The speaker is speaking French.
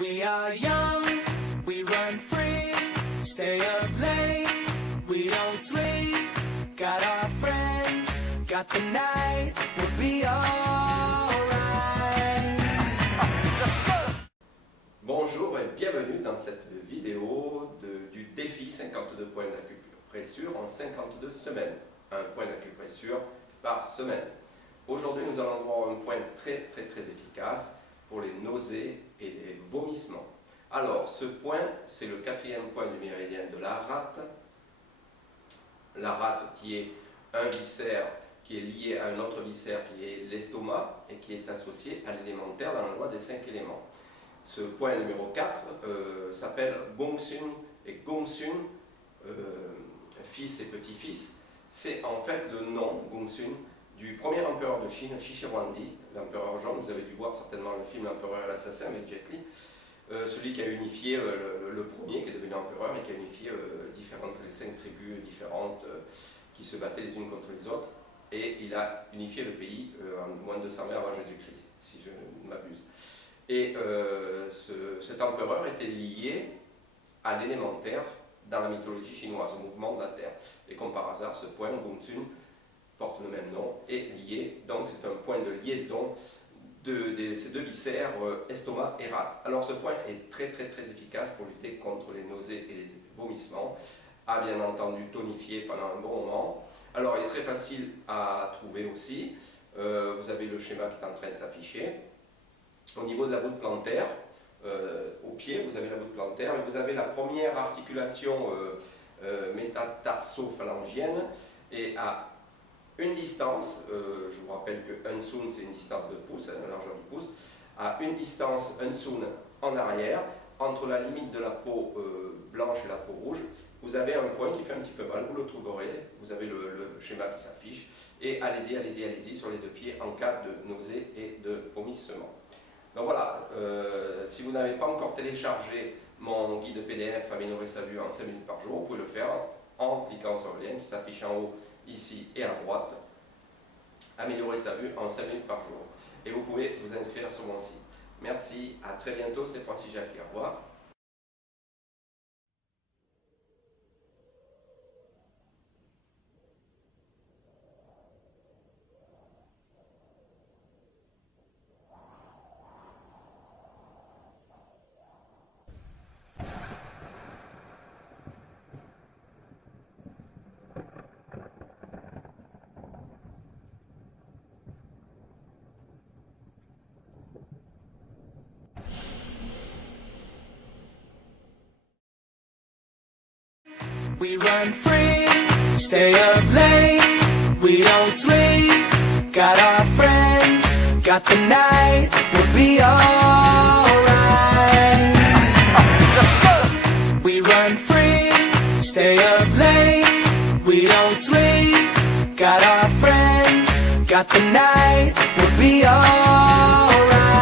We are young, we run free, stay up late, we don't sleep, got our friends, got the night, we'll be alright. Bonjour et bienvenue dans cette vidéo du défi 52 points d'acupressure en 52 semaines. Un point d'acupressure par semaine. Aujourd'hui, nous allons voir un point très efficace pour les nausées et les vomissements. Alors, ce point, c'est le 4e point du méridien de la rate. La rate qui est un viscère qui est lié à un autre viscère qui est l'estomac et qui est associé à l'élémentaire dans la loi des 5 éléments. Ce point numéro 4 s'appelle Gongsun et Gongsun, fils et petit-fils. C'est en fait le nom, Gongsun, du premier empereur de Chine, Shichirwandi, l'empereur jaune. Vous avez dû voir certainement le film L'Empereur et l'Assassin avec Jet Li. Celui qui a unifié, le premier qui est devenu empereur et qui a unifié les 5 tribus différentes qui se battaient les unes contre les autres. Et il a unifié le pays en moins de 200 avant Jésus-Christ, si je ne m'abuse. Et cet empereur était lié à l'élémentaire dans la mythologie chinoise, au mouvement de la Terre. Et comme par hasard, ce point, Gongsun, porte le même nom, est lié, donc c'est un point de liaison de ces deux viscères, estomac et rate. Alors ce point est très efficace pour lutter contre les nausées et les vomissements, a bien entendu tonifié pendant un bon moment. Alors il est très facile à trouver aussi, vous avez le schéma qui est en train de s'afficher. Au niveau de la voûte plantaire, au pied, vous avez la voûte plantaire et vous avez la première articulation métatarso-phalangienne et à une distance, je vous rappelle que un sun c'est une distance de pouce, la largeur du pouce, à une distance un sun en arrière, entre la limite de la peau blanche et la peau rouge, vous avez un point qui fait un petit peu mal, vous le trouverez, vous avez le schéma qui s'affiche, et allez-y sur les deux pieds en cas de nausée et de vomissement. Donc voilà, si vous n'avez pas encore téléchargé mon guide PDF Améliorer sa vue en 5 minutes par jour, vous pouvez le faire en cliquant sur le lien qui s'affiche en haut, ici et à droite. Améliorer sa vue en 5 minutes par jour. Et vous pouvez vous inscrire sur mon site. Merci, à très bientôt, c'est Francis Jacquet, au revoir. We run free, stay up late, we don't sleep, got our friends, got the night, we'll be alright. We run free, stay up late, we don't sleep, got our friends, got the night, we'll be alright.